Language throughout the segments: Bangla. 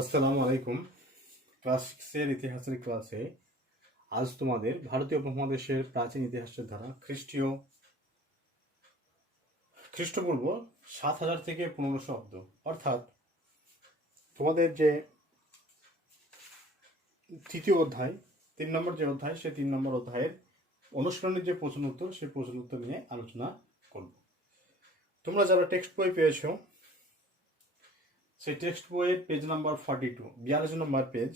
আসসালামু আলাইকুম। ক্লাস 6 এর ইতিহাসের ক্লাসে আজ তোমাদের ভারতীয় উপমহাদেশের প্রাচীন ইতিহাসের ধারা খ্রিস্টপূর্ব 7000 থেকে 1500 অব্দ, অর্থাৎ তোমাদের যে তৃতীয় অধ্যায় 3 নম্বর যে অধ্যায়, সেই 3 নম্বর অধ্যায়ের অনুশীলনের যে প্রশ্ন উত্তর, সেই প্রশ্ন উত্তর নিয়ে আলোচনা করব। তোমরা যারা টেক্সট বই পেয়েছো, সেই টেক্সট বইয়ের পেজ নাম্বার 42, 42 নম্বর পেজ,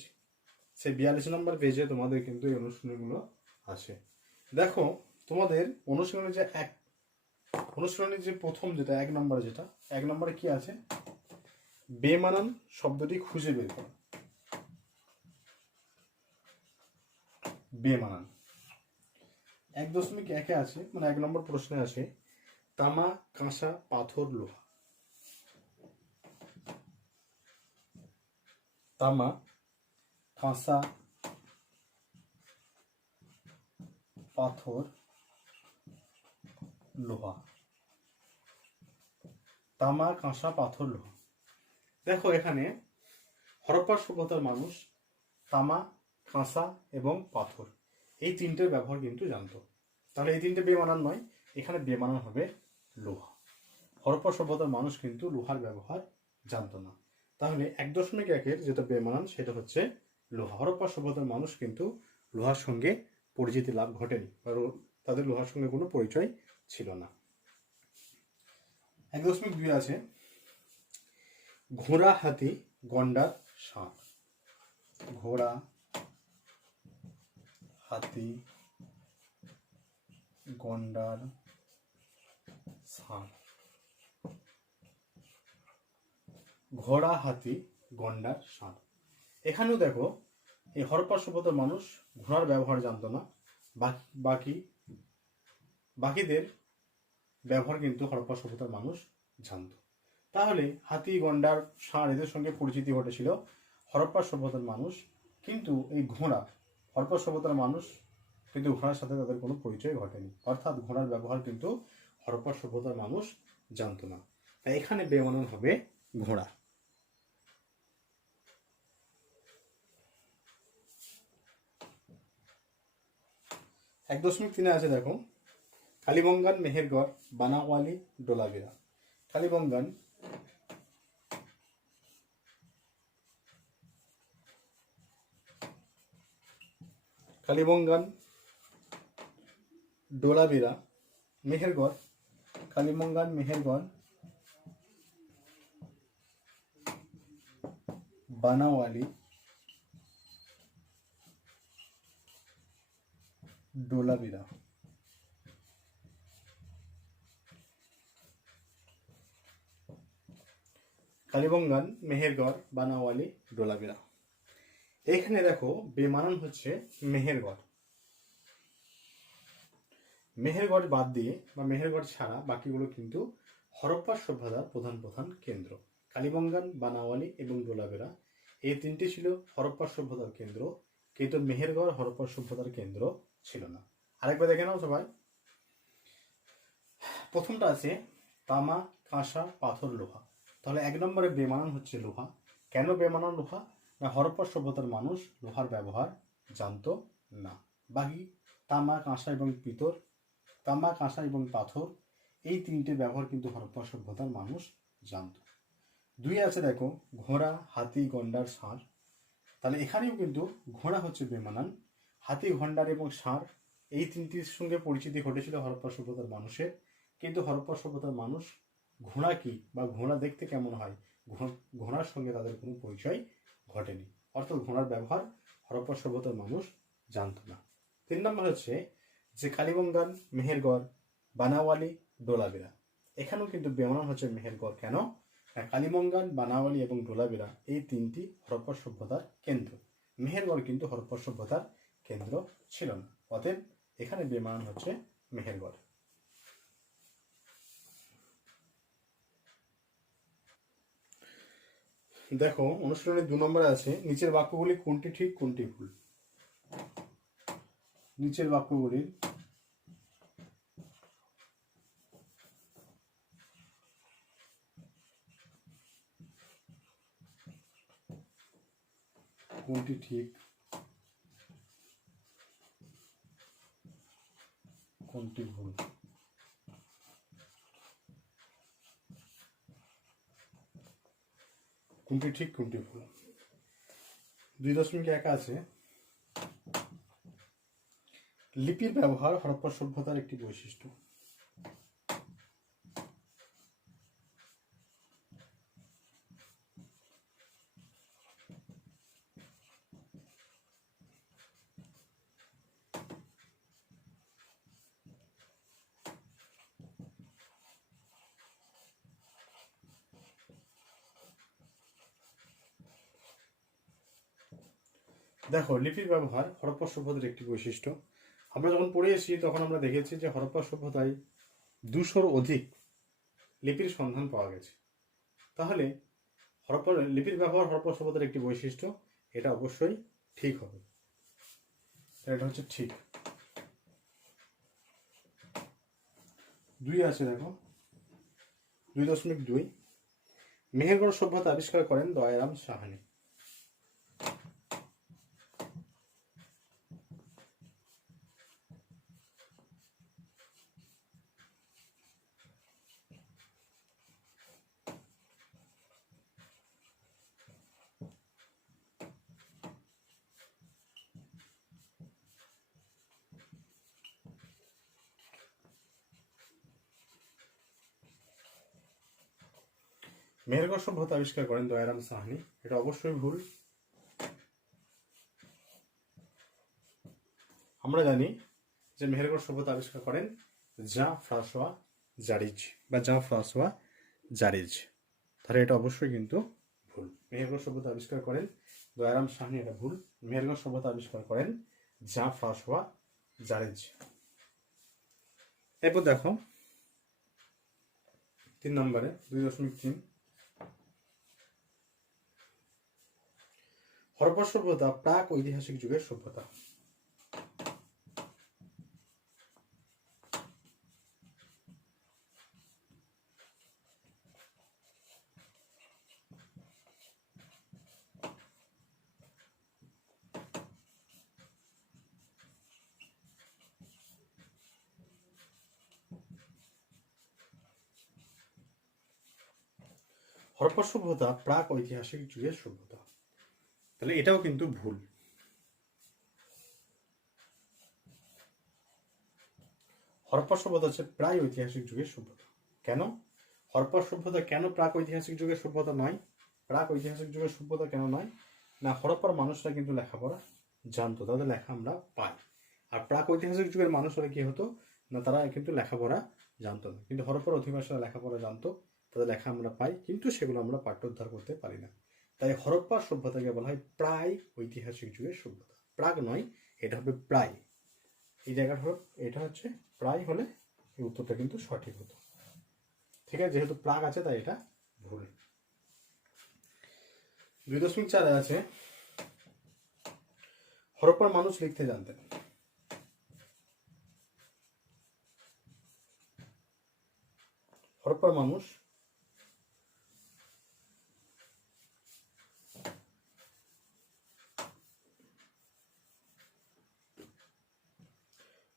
সেই 42 নম্বর পেজে তোমাদের কিন্তু এই অনুশীলনীগুলো আছে। দেখো, তোমাদের অনুশীলনের যে প্রথম যেটা 1 নম্বরে, যেটা 1 নম্বরে কি আছে? বেমানান শব্দটি খুঁজে বের করো। বেমানান 1.1 আছে, মানে 1 নম্বর প্রশ্নে আছে তামা, কাঁসা, পাথর, লোহা। তামা, কাঁসা, পাথর, লোহা। তামা, কাঁসা, পাথর, লোহা। দেখো, এখানে হরপ্পা সভ্যতার মানুষ তামা, কাঁসা এবং পাথর এই তিনটের ব্যবহার কিন্তু জানতো। তাহলে এই তিনটে বেমানান নয়, এখানে বেমানান হবে লোহা। হরপ্পা সভ্যতার মানুষ কিন্তু লোহার ব্যবহার জানতো না। তাহলে 1.1 যেটা বেমানান, সেটা হচ্ছে লোহা। হরপ্পা সভ্যতার মানুষ কিন্তু লোহার সঙ্গে পরিচিতি লাভ ঘটেনি, কারণ তাদের লোহার সঙ্গে কোনো পরিচয় ছিল না। 1.2 আছে ঘোড়া, হাতি, গন্ডার, ষাঁড়। ঘোড়া, হাতি, গন্ডার, ষাঁড়। ঘোড়া, হাতি, গন্ডার, ষাঁড়। এখানেও দেখো, এই হরপ্পা সভ্যতার মানুষ ঘোড়ার ব্যবহার জানতো না। বাকিদের ব্যবহার কিন্তু হরপ্পা সভ্যতার মানুষ জানতো। তাহলে হাতি, গন্ডার, ষাঁড় এদের সঙ্গে পরিচিতি ঘটেছিল হরপ্পা সভ্যতার মানুষ, কিন্তু এই ঘোড়া, হরপ্পা সভ্যতার মানুষ কিন্তু ঘোড়ার সাথে তাদের কোনো পরিচয় ঘটেনি, অর্থাৎ ঘোড়ার ব্যবহার কিন্তু হরপ্পা সভ্যতার মানুষ জানতো না। তাই এখানে বেমানান হবে ঘোড়া। এক 1.3 আছে, দেখো কালীবঙ্গান, মেহেরগড়, বানাওয়ালি, ডোলাবিরা। কালীবঙ্গান, ডোলাবিরা, মেহেরগড়। কালীবঙ্গান, মেহেরগড়, বানাওয়ালি, ডোলাবিরা। কালীবঙ্গান, মেহেরগড়, বানাওয়ালি, ডোলাবিরা। এখানে দেখো, বেমানান হচ্ছে মেহেরগড়। মেহেরগড় বাদ দিয়ে বা মেহেরগড় ছাড়া বাকিগুলো কিন্তু হরপ্পা সভ্যতার প্রধান প্রধান কেন্দ্র। কালীবঙ্গান, বানাওয়ালি এবং ডোলাবেরা এই তিনটি ছিল হরপ্পা সভ্যতার কেন্দ্র, কিন্তু মেহেরগড় হরপ্পা সভ্যতার কেন্দ্র ছিল না। আরেকবার দেখে নাও সবাই। প্রথমটা আছে তামা, কাঁসা, পাথর, লোহা। তাহলে 1 নম্বরে বেমানান হচ্ছে লোহা। কেন বেমানান লোহা? না, হরপ্পা সভ্যতার মানুষ লোহার ব্যবহার জানতো না। বাকি তামা, কাঁসা এবং পিতর, তামা, কাঁসা এবং পাথর এই তিনটে ব্যবহার কিন্তু হরপ্পা সভ্যতার মানুষ জানত। 2 আছে দেখো ঘোড়া, হাতি, গন্ডার, ষাঁড়। তাহলে এখানেও কিন্তু ঘোড়া হচ্ছে বেমানান। হাতি, গন্ডার এবং ষাঁড় এই তিনটির সঙ্গে পরিচিতি ঘটেছিল হরপ্পা সভ্যতার মানুষের, কিন্তু হরপ্পা সভ্যতার মানুষ ঘোড়া কি বা ঘোড়া দেখতে কেমন হয়, ঘোড়ার সঙ্গে তাদের কোনো পরিচয় ঘটেনি, অর্থাৎ ঘোড়ার ব্যবহার হরপ্পা সভ্যতার মানুষ জানত না। 3 নম্বর হচ্ছে যে কালীবঙ্গান, মেহেরগড়, বানাওয়ালি, ডোলাবিরা। এখানেও কিন্তু বেমানান হচ্ছে মেহেরগড়। কেন? কালীবঙ্গান, বানাওয়ালি এবং ডোলাবিরা এই তিনটি হরপ্পা সভ্যতার কেন্দ্র। মেহেরগড় কিন্তু হরপ্পা সভ্যতার কেন্দ্র ছিল না, অতএব এখানে বেমানান হচ্ছে মেহেরগড়। দেখো, অনুশীলনের 2 নম্বরে আছে নিচের বাক্যগুলি কোনটি ঠিক কোনটি ভুল। নিচের বাক্যগুলির কোনটি ঠিক কোনটি ভুল? কোনটি ঠিক কোনটি ভুল? 2.1 আছে, লিপির ব্যবহার হরপ্পা সভ্যতার একটি বৈশিষ্ট্য। দেখো, লিপির ব্যবহার হরপ্পা সভ্যতার একটি বৈশিষ্ট্য। আমরা যখন পড়ে এসেছি তখন আমরা দেখেছি যে হরপ্পা সভ্যতায় 200-র অধিক লিপির সন্ধান পাওয়া গেছে। তাহলে লিপির ব্যবহার হরপ্পা সভ্যতার একটি বৈশিষ্ট্য, এটা অবশ্যই ঠিক হবে। এটা হচ্ছে ঠিক। 2 আছে, দেখো 2.2, মেহেরগড় সভ্যতা আবিষ্কার করেন দয়ারাম সাহানি। মেহেরগড় সভ্যতা আবিষ্কার করেন দয়ারাম সাহানি, এটা অবশ্যই ভুল। আমরা জানি যে মেহেরগড় সভ্যতা আবিষ্কার করেন জাঁ-ফ্রাঁসোয়া জারিজ বা জাঁ-ফ্রাঁসোয়া জারিজ, তাহলে এটা অবশ্যই কিন্তু ভুল। মেহেরগড় সভ্যতা আবিষ্কার করেন দয়ারাম সাহানি, এটা ভুল। মেহেরগড় সভ্যতা আবিষ্কার করেন জাঁ-ফ্রাঁসোয়া জারিজ। এরপর দেখো 3 নম্বরে 2.3, হরপ্পা সভ্যতা প্রাক ঐতিহাসিক যুগের সভ্যতা। হরপ্পা সভ্যতা প্রাক ঐতিহাসিক যুগের সভ্যতা, তাহলে এটাও কিন্তু ভুল। হরপ্পা সভ্যতা হচ্ছে প্রায় ঐতিহাসিক যুগের সভ্যতা। কেন হরপ্পা সভ্যতা কেন প্রাক ঐতিহাসিক যুগের সভ্যতা নয়? প্রাক ঐতিহাসিক যুগের সভ্যতা কেন নয়? না, হরপ্পার মানুষরা কিন্তু লেখাপড়া জানতো, তাদের লেখা আমরা পাই। আর প্রাক ঐতিহাসিক যুগের মানুষরা কি হতো না, তারা কিন্তু লেখাপড়া জানতো না। কিন্তু হরপ্পার অধিবাসীরা লেখাপড়া জানতো, তাদের লেখা আমরা পাই, কিন্তু সেগুলো আমরা পাঠ্য উদ্ধার করতে পারি না। তাই হরপ্পার সভ্যতাকে বলা হয় প্রায় ঐতিহাসিক যুগের সভ্যতা। প্রাগ নয়, এটা হবে প্রায়। এই জায়গাটা হলো, এটা হচ্ছে প্রায় হলে এই উত্তরটা কিন্তু সঠিক হতো। ঠিক আছে, যেহেতু প্রাগ আছে তাই এটা ভুল। 2.4 আছে, হরপ্পার মানুষ লিখতে জানতেন।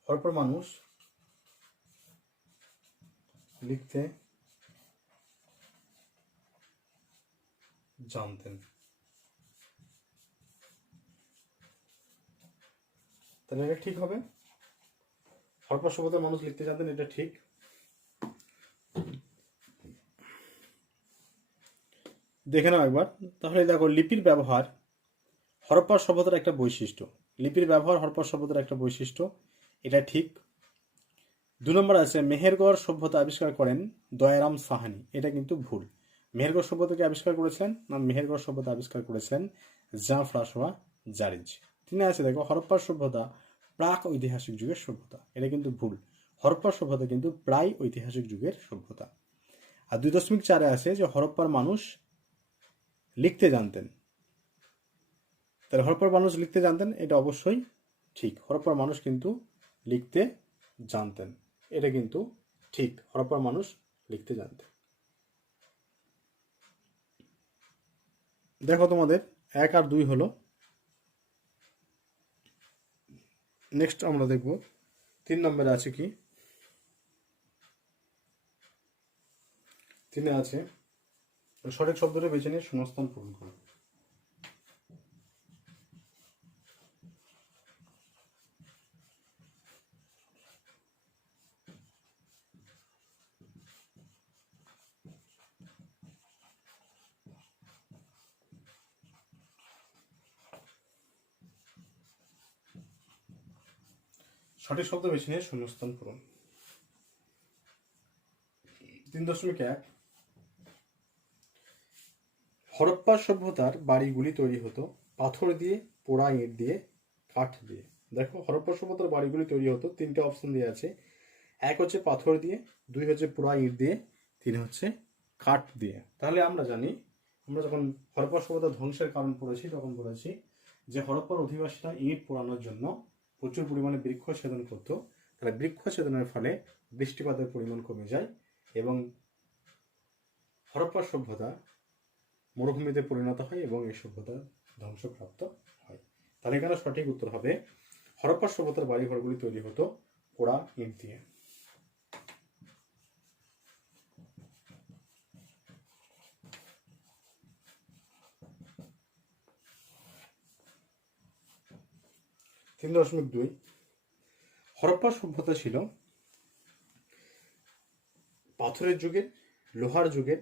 হরপ্পার মানুষ লিখতে জানতেন। তাহলে এটা ঠিক হবে। হরপ্পা সভ্যতার মানুষ লিখতে জানতেন, এটা ঠিক। দেখে নাও একবার। তাহলে দেখো, লিপির ব্যবহার হরপ্পা সভ্যতার একটা বৈশিষ্ট্য। লিপির ব্যবহার হরপ্পা সভ্যতার একটা বৈশিষ্ট্য, এটা ঠিক। 2 নম্বর আছে, মেহেরগড় সভ্যতা আবিষ্কার করেন দয়ারাম সাহানি, এটা কিন্তু ভুল। মেহেরগড় সভ্যতাকে আবিষ্কার করেছেন না, মেহেরগড় সভ্যতা আবিষ্কার করেছেন জাঁ-ফ্রাঁসোয়া জারিজ। 3 আছে, দেখো হরপ্পা সভ্যতা প্রাক ঐতিহাসিক যুগের সভ্যতা, এটা কিন্তু ভুল। হরপ্পা সভ্যতা কিন্তু প্রায় ঐতিহাসিক যুগের সভ্যতা। আর 2.4 আছে যে হরপ্পার মানুষ লিখতে জানতেন। তাহলে হরপ্পার মানুষ লিখতে জানতেন, এটা অবশ্যই ঠিক। হরপ্পার মানুষ কিন্তু লিখতে জানতেন, এটা কিন্তু ঠিক। হরপ্পার মানুষ লিখতে জানতেন। দেখো তোমাদের 1 আর 2 হলো, নেক্সট আমরা দেখব 3 নম্বরে আছে কি। 3-এ আছে সঠিক শব্দটা বেছে নিয়ে শূন্যস্থান পূরণ করো। সঠিক শব্দ বেছে নিয়ে শূন্যস্থান পূরণ। 3.1 হরপ্পা সভ্যতার বাড়িগুলি তৈরি হতো পাথর দিয়ে, পোড়া ইট দিয়ে, কাঠ দিয়ে। দেখো হরপ্পা সভ্যতার বাড়িগুলি তৈরি হতো, 3টে অপশন দিয়ে আছে। 1 হচ্ছে পাথর দিয়ে, 2 হচ্ছে পোড়া ইট দিয়ে, 3 হচ্ছে কাঠ দিয়ে। তাহলে আমরা জানি, আমরা যখন হরপ্পা সভ্যতা ধ্বংসের কারণ পড়েছি তখন বলেছি যে হরপ্পার অধিবাসীরা ইট পোড়ানোর জন্য প্রচুর পরিমাণে বৃক্ষ ছেদন করত। তাহলে বৃক্ষ ছেদনের ফলে বৃষ্টিপাতের পরিমাণ কমে যায় এবং হরপ্পা সভ্যতা মরুভূমিতে পরিণত হয় এবং এই সভ্যতা ধ্বংসপ্রাপ্ত হয়। তাহলে এখানে সঠিক উত্তর হবে হরপ্পা সভ্যতার বাড়িঘরগুলি তৈরি হতো পোড়া ইট দিয়ে। তিন 3.2 হরপ্পা সভ্যতা ছিল পাথরের যুগের, লোহার যুগের,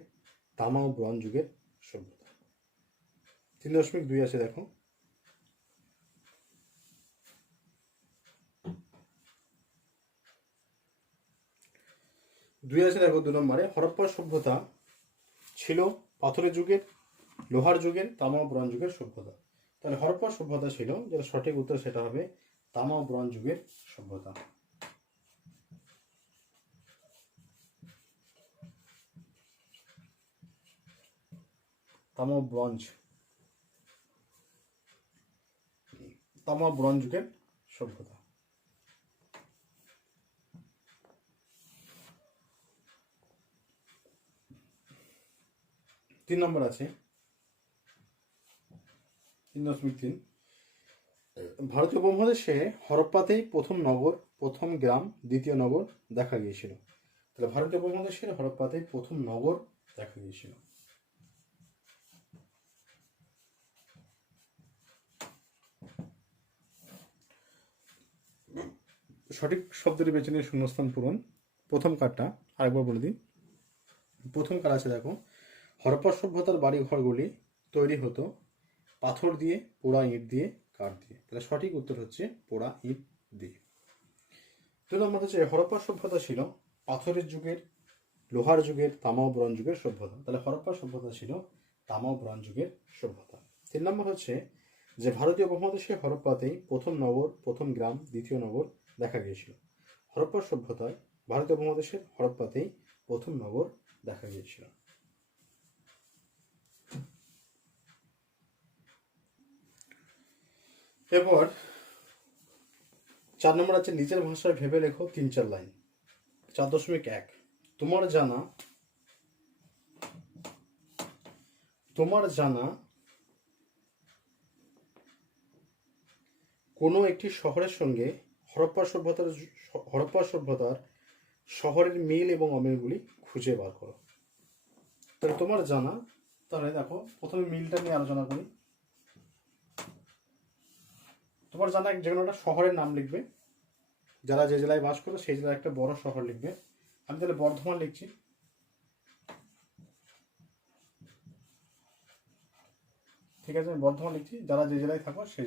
তামা ও ব্রোঞ্জ যুগের সভ্যতা। 3.2 আছে দেখো। দুই আছে দেখো 2 নম্বরে হরপ্পা সভ্যতা ছিল পাথরের যুগের, লোহার যুগের, তামা ও ব্রোঞ্জ যুগের সভ্যতা। তাহলে হরপ্পা সভ্যতা ছিল, যেটা সঠিক উত্তর সেটা হবে তামা ও ব্রোঞ্জ যুগের সভ্যতা। তামা ও ব্রোঞ্জ যুগের সভ্যতা। 3 নম্বর আছে 3.3 ভারতীয় উপমহাদেশে হরপ্পাতেই প্রথম নগর, প্রথম গ্রাম, দ্বিতীয় নগর দেখা গিয়েছিল। তাহলে ভারতীয় উপমহাদেশের হরপ্পাতেই প্রথম নগর দেখা গিয়েছিল। সঠিক শব্দটি বেছে নিয়ে শূন্যস্থান পূরণ। প্রথম কারটা আরেকবার বলে দিই। প্রথম কার আছে দেখো, হরপ্পা সভ্যতার বাড়ি ঘরগুলি তৈরি হতো পাথর দিয়ে, পোড়া ইট দিয়ে, কাঠ দিয়ে। তাহলে সঠিক উত্তর হচ্ছে পোড়া ইট দিয়ে। 2 নম্বর হচ্ছে হরপ্পা সভ্যতা ছিল পাথরের যুগের, লোহার যুগের, তামা ও ব্রোঞ্জ যুগের সভ্যতা। তাহলে হরপ্পা সভ্যতা ছিল তামা ও ব্রোঞ্জ যুগের সভ্যতা। 3 নম্বর হচ্ছে যে ভারতীয় উপমহাদেশে হরপ্পাতেই প্রথম নগর, প্রথম গ্রাম, দ্বিতীয় নগর দেখা গিয়েছিল। হরপ্পা সভ্যতায় ভারতীয় উপমহাদেশের হরপ্পাতেই প্রথম নগর দেখা গিয়েছিল। এরপর 4 নম্বর আছে নিজের ভাষায় ভেবে লেখো 3-4 লাইন। 4.1 তোমার জানা কোনো একটি শহরের সঙ্গে হরপ্পা সভ্যতার শহরের মিল এবং অমিলগুলি খুঁজে বার করো। তাহলে তোমার জানা, তাহলে দেখো প্রথমে মিলটা নিয়ে আলোচনা করি। তোমার জানা যে কোনো একটা শহরের নাম লিখবে, যারা যে জেলায় বাস করো সেই জেলার একটা বড় শহর লিখবে। আমি তাহলে বর্ধমান লিখছি। ঠিক আছে, আমি বর্ধমান লিখছি। যারা যে জেলায় থাকো সেই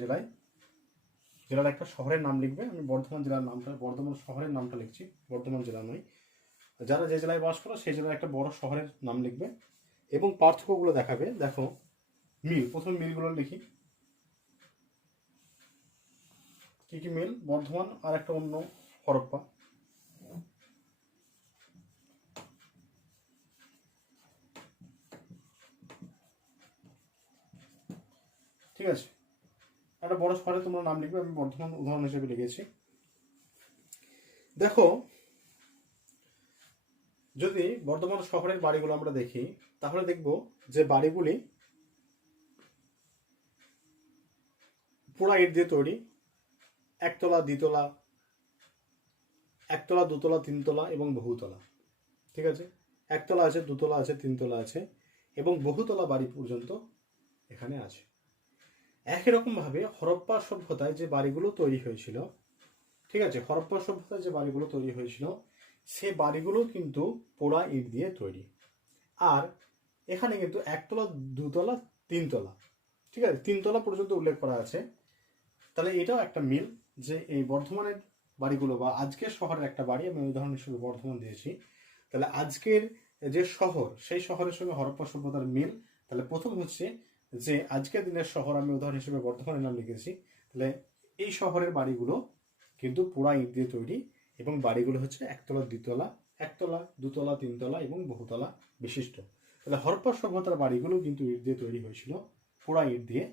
জেলার একটা শহরের নাম লিখবে। আমি বর্ধমান জেলার নামটা, বর্ধমান শহরের নামটা লিখছি, বর্ধমান জেলা নয়। যারা যে জেলায় বাস করো সেই জেলার একটা বড় শহরের নাম লিখবে এবং পার্থক্যগুলো দেখাবে। দেখো মিল, প্রথমে মিলগুলো লিখি। কি কি মিল? বর্ধমান আর একটা অন্য হরপ্পা। ঠিক আছে, একটা বড় শহরে তোমরা নাম লিখবে, আমি বর্ধমান উদাহরণ হিসেবে লিখেছি। দেখো যদি বর্ধমান শহরের বাড়িগুলো আমরা দেখি তাহলে দেখব যে বাড়িগুলি পোড়া ইট দিয়ে তৈরি, একতলা, দ্বিতলা, একতলা, দুতলা, তিনতলা এবং বহুতলা। ঠিক আছে, একতলা আছে, দুতলা আছে, তিনতলা আছে এবং বহুতলা বাড়ি পর্যন্ত এখানে আছে। একই রকমভাবে হরপ্পা সভ্যতায় যে বাড়িগুলো তৈরি হয়েছিল, ঠিক আছে, হরপ্পা সভ্যতায় যে বাড়িগুলো তৈরি হয়েছিল সে বাড়িগুলো কিন্তু পোড়া ইট দিয়ে তৈরি। আর এখানে কিন্তু একতলা, দুতলা, তিনতলা, ঠিক আছে, তিনতলা পর্যন্ত উল্লেখ করা আছে। তাহলে এটাও একটা মিল যে এই বর্ধমানের বাড়িগুলো বা আজকের শহরের একটা বাড়ি, আমি উদাহরণ হিসেবে বর্ধমান দিয়েছি, তাহলে আজকের যে শহর সেই শহরের সঙ্গে হরপ্পা সভ্যতার মিল। তাহলে প্রথম হচ্ছে যে আজকের দিনের শহর, আমি উদাহরণ হিসেবে বর্ধমানের নাম লিখেছি, তাহলে এই শহরের বাড়িগুলো কিন্তু পোড়া ইট দিয়ে তৈরি এবং বাড়িগুলো হচ্ছে একতলা, দ্বিতলা, একতলা, দুতলা, তিনতলা এবং বহুতলা বিশিষ্ট। তাহলে হরপ্পা সভ্যতার বাড়িগুলো কিন্তু ইট দিয়ে তৈরি হয়েছিল, পোড়া ইট দিয়ে,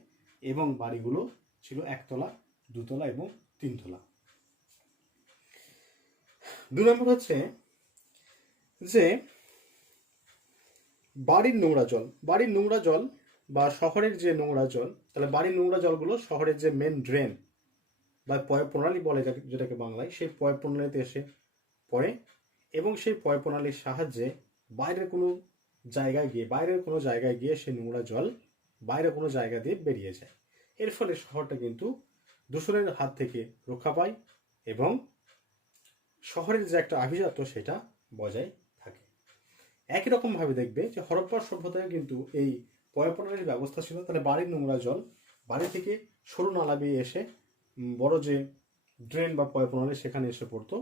এবং বাড়িগুলো ছিল একতলা, দুতলা এবং তিনতলা। 2 নম্বর হচ্ছে যে বাড়ির নোংরা জল। বাড়ির নোংরা জল বা শহরের যে নোংরা জল, তাহলে বাড়ির নোংরা জলগুলো শহরের যে মেন ড্রেন বা পয় প্রণালী বলে যেটাকে বাংলায়, সেই পয় প্রণালীতে এসে পড়ে এবং সেই পয় প্রণালীর সাহায্যে বাইরের কোনো জায়গায় গিয়ে সেই নোংরা জল বাইরে কোনো জায়গা দিয়ে বেরিয়ে যায়। এর ফলে শহরটা কিন্তু দূষণের হাত থেকে রক্ষা পায় এবং শহরের যে একটা আভিজাত্য সেটা বজায় থাকে। একই রকমভাবে দেখবে যে হরপ্পা সভ্যতায় কিন্তু এই পয় প্রণালীর ব্যবস্থা ছিল। তাহলে বাড়ির নোংরা জল বাড়ি থেকে সরু নালা বেয়ে এসে বড় যে ড্রেন বা পয় প্রণালী সেখানে এসে পড়তো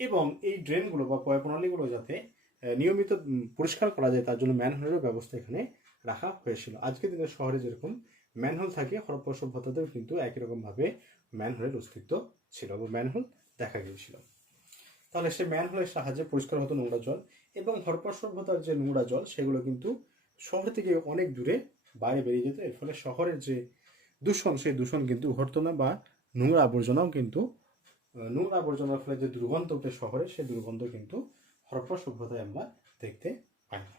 এবং এই ড্রেনগুলো বা পয় প্রণালীগুলো যাতে নিয়মিত পরিষ্কার করা যায় তার জন্য ম্যানহোলেরও ব্যবস্থা এখানে রাখা হয়েছিল। আজকের দিনের শহরে যেরকম ম্যানহোল থাকে, হরপ্পা সভ্যতাতেও কিন্তু একই রকমভাবে ম্যানহোলের অস্তিত্ব ছিল বা ম্যানহোল দেখা গিয়েছিল। তাহলে সেই ম্যানহোলের সাহায্যে পরিষ্কার হতো নোংরা জল এবং হরপ্পা সভ্যতার যে নোংরা জল সেগুলো কিন্তু শহর থেকে অনেক দূরে বাইরে বেরিয়ে যেত। এর ফলে শহরের যে দূষণ সেই দূষণ কিন্তু ঘটতো না বা নোংরা আবর্জনাও কিন্তু নোংরা আবর্জনার ফলে যে দুর্গন্ধ ওঠে শহরে সেই দুর্গন্ধ কিন্তু হরপ্পা সভ্যতায় আমরা দেখতে পাই না।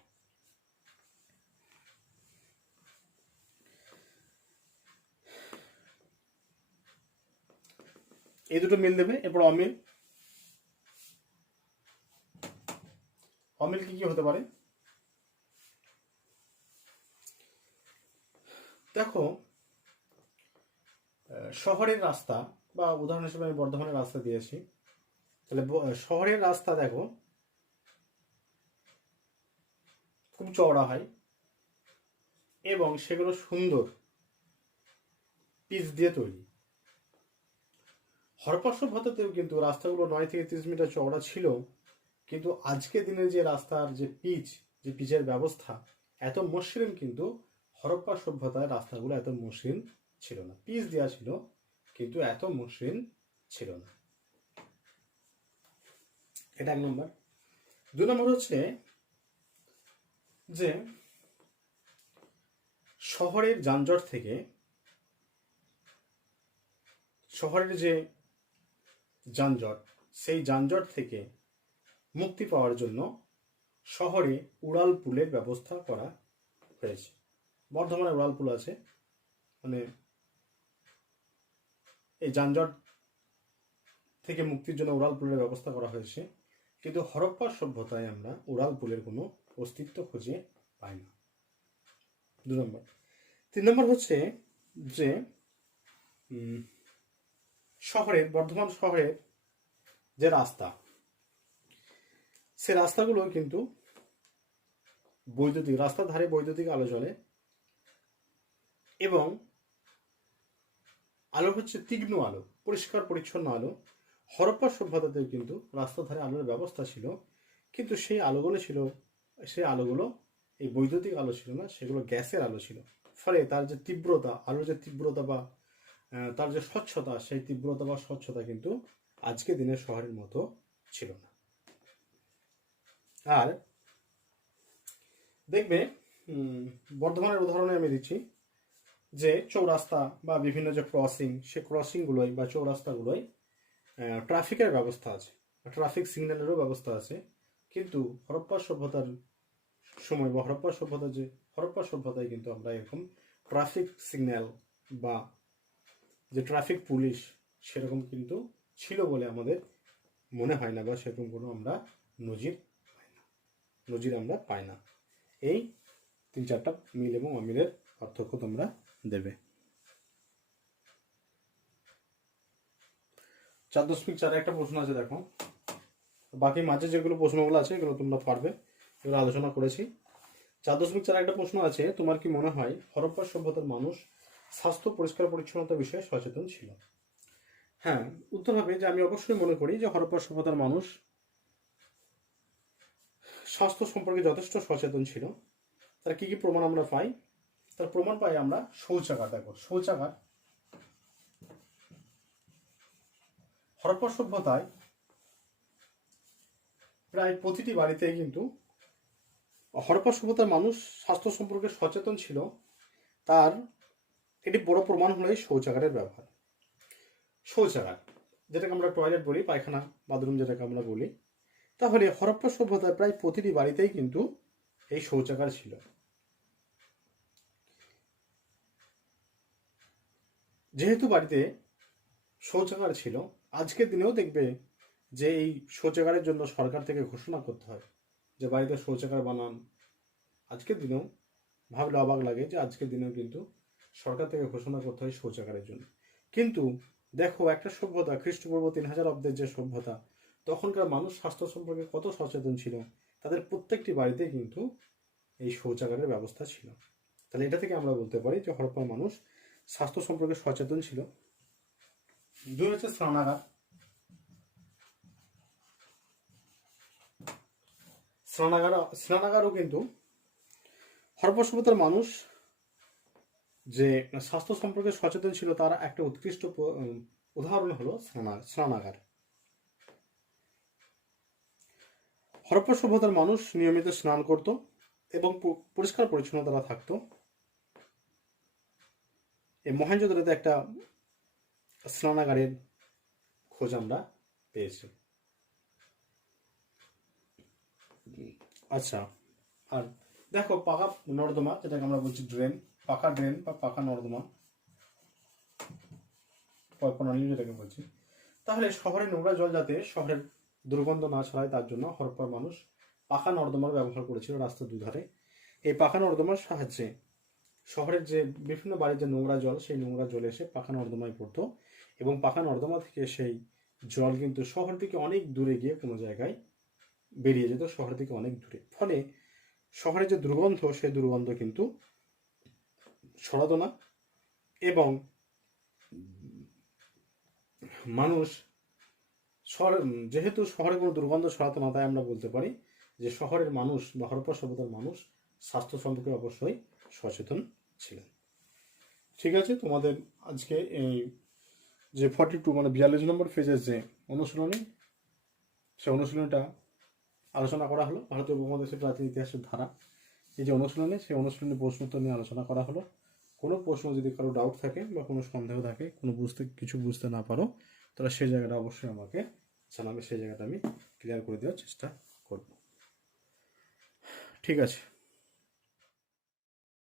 এই দুটো মিল দেবে। এরপর অমিল। অমিল কি কি হতে পারে দেখো, শহরের রাস্তা বা উদাহরণ হিসেবে আমি বর্ধমানের রাস্তা দিয়েছি, তাহলে শহরের রাস্তা দেখো খুব চওড়া হয় এবং সেগুলো সুন্দর পিচ দিয়ে তৈরি। হরপ্পা সভ্যতাতেও কিন্তু রাস্তাগুলো 9 থেকে 30 মিটার চওড়া ছিল, কিন্তু আজকের দিনে যে রাস্তার যে পিচের ব্যবস্থা এত মসৃণ, কিন্তু হরপ্পা সভ্যতায় রাস্তাগুলো এত মসৃণ ছিল না। পিচ দেওয়া ছিল কিন্তু এত মসৃণ ছিল না। এটা 1 নম্বর। 2 নম্বর হচ্ছে যে শহরের যানজট থেকে, শহরের যে যানজট সেই যানজট থেকে মুক্তি পাওয়ার জন্য শহরে উড়াল পুলের ব্যবস্থা করা হয়েছে। বর্ধমানে উড়াল পুল আছে, মানে এই যানজট থেকে মুক্তির জন্য উড়াল পুলের ব্যবস্থা করা হয়েছে, কিন্তু হরপ্পা সভ্যতায় আমরা উড়াল পুলের কোনো অস্তিত্ব খুঁজে পাই না। 2 নম্বর। 3 নম্বর হচ্ছে যে বর্ধমান শহরের যে রাস্তা, সে রাস্তাগুলো কিন্তু রাস্তার ধারে বৈদ্যুতিক আলো জ্বলে এবং আলো হচ্ছে তীক্ষ্ণ আলো, পরিষ্কার পরিচ্ছন্ন আলো। হরপ্পা সভ্যতাতেও কিন্তু রাস্তার ধারে আলোর ব্যবস্থা ছিল, কিন্তু সেই আলোগুলো এই বৈদ্যুতিক আলো ছিল না, সেগুলো গ্যাসের আলো ছিল। ফলে তার যে আলোর যে তীব্রতা বা তার যে স্বচ্ছতা, সেই তীব্রতা বা স্বচ্ছতা কিন্তু আজকের দিনের শহরের মতো ছিল না। আর দেখবে বর্ধমানের উদাহরণে আমি দিচ্ছি যে চৌরাস্তা বা বিভিন্ন যে ক্রসিং, সে ক্রসিংগুলোই বা চৌরাস্তাগুলোই ট্রাফিকের ব্যবস্থা আছে, ট্রাফিক সিগন্যালেরও ব্যবস্থা আছে, কিন্তু হরপ্পা সভ্যতার সময় বা হরপ্পা সভ্যতায় কিন্তু আমরা এরকম ট্রাফিক সিগন্যাল বা যে ট্রাফিক পুলিশ সেরকম কিন্তু ছিল বলে আমাদের মনে হয় না, বা সেরকম কোনো আমরা নজির আমরা পাই না। এই 3-4টা মিল এবং অমিলের পার্থক্য তোমরা দেবে। 4.4 একটা প্রশ্ন আছে, দেখো। বাকি মাঝে যেগুলো প্রশ্নগুলো আছে এগুলো তোমরা পারবে, এগুলো আলোচনা করেছি। 4.4 একটা প্রশ্ন আছে, তোমার কি মনে হয় হরপ্পা সভ্যতার মানুষ স্বাস্থ্য পরিষ্কার পরিচ্ছন্নতা বিষয়ে সচেতন ছিল? হ্যাঁ, উত্তর হবে যে আমি অবশ্যই মনে করি যে হরপ্পা সভ্যতার মানুষ স্বাস্থ্য সম্পর্কে যথেষ্ট সচেতন ছিল। তার কি কি প্রমাণ আমরা পাই? তার প্রমাণ পাই আমরা শৌচাগার। দেখো, শৌচাগার হরপ্পা সভ্যতায় প্রায় প্রতিটি বাড়িতেই কিন্তু হরপ্পা সভ্যতার মানুষ স্বাস্থ্য সম্পর্কে সচেতন ছিল। তার একটি বড় প্রমাণ হলো এই শৌচাগারের ব্যবহার। শৌচাগার যেটাকে আমরা টয়লেট বলি, পায়খানা বাথরুম যেটাকে আমরা বলি, তাহলে হরপ্পা সভ্যতায় প্রায় প্রতিটি বাড়িতেই কিন্তু এই শৌচাগার ছিল। যেহেতু বাড়িতে শৌচাগার ছিল, আজকের দিনেও দেখবে যে এই শৌচাগারের জন্য সরকার থেকে ঘোষণা করতে হয় যে বাড়িতে শৌচাগার বানান। আজকের দিনেও ভাবলে অবাক লাগে যে আজকের দিনেও কিন্তু সরকার থেকে ঘোষণা করতে হয় শৌচাগারের জন্য। কিন্তু দেখো, একটা সভ্যতা খ্রিস্টপূর্ব 3000 অব্দের যে সভ্যতা, তখনকার মানুষ স্বাস্থ্য সম্পর্কে কত সচেতন ছিল। তাদের প্রত্যেকটি বাড়িতে কিন্তু এই শৌচাগারের ব্যবস্থা ছিল। তাহলে এটা থেকে আমরা বলতে পারি যে হরপ্পার মানুষ স্বাস্থ্য সম্পর্কে সচেতন ছিল। 2 হচ্ছে স্নানাগার। স্নানাগারও কিন্তু হরপ্পা সভ্যতার মানুষ যে স্বাস্থ্য সম্পর্কে সচেতন ছিল তার একটা উৎকৃষ্ট উদাহরণ হলো স্নানাগার। হরপ্পা সভ্যতার মানুষ নিয়মিত স্নান করত এবং পরিষ্কার পরিচ্ছন্ন তারা থাকতো। এই মহেঞ্জোদারোতে একটা স্নানাগারের খোঁজ আমরা পেয়েছি। আচ্ছা, আর দেখো, পাকা নর্দমা যেটাকে আমরা বলছি ড্রেন, পাকা ড্রেন বা পাকা নর্দমা প্রণালী যেটাকে বলছি, তাহলে শহরে নোংরা জল যাতে শহরের দুর্গন্ধ না ছড়ায় তার জন্য হরপ্পার মানুষ পাকা নর্দমার ব্যবহার করেছিল রাস্তার দুধারে। এই পাকা নর্দমার সাহায্যে শহরের যে বিভিন্ন বাড়ির যে নোংরা জল, সেই নোংরা জল এসে পাকা নর্দমায় পড়তো এবং পাকা নর্দমা থেকে সেই জল কিন্তু শহর থেকে অনেক দূরে গিয়ে কোনো জায়গায় বেরিয়ে যেত, শহর থেকে অনেক দূরে। ফলে শহরের যে দুর্গন্ধ, সেই দুর্গন্ধ কিন্তু ছড়াতো না এবং মানুষ যেহেতু শহরে কোনো দুর্গন্ধ ছড়াতো না, তাই আমরা বলতে পারি যে শহরের মানুষ বা হরপ্পা সভ্যতার মানুষ স্বাস্থ্য সম্পর্কে অবশ্যই সচেতন ছিলেন। ঠিক আছে, তোমাদের আজকে এই যে 42 মানে 42 নম্বর পেজের যে অনুশীলনী, সে অনুশীলনীটা আলোচনা করা হলো ভারতীয় উপমহাদেশের প্রাচীন ইতিহাসের ধারা। এই যে অনুশীলনী, সেই অনুশীলনী প্রশ্নোত্তর নিয়ে আলোচনা করা হলো। কোনো প্রশ্ন যদি কারো ডাউট থাকে বা কোনো সন্দেহ থাকে, কোনো কিছু বুঝতে না পারো, তাহলে সেই জায়গাটা অবশ্যই আমাকে জানাবে, সেই জায়গাটা আমি ক্লিয়ার করে দেওয়ার চেষ্টা করব। ঠিক আছে।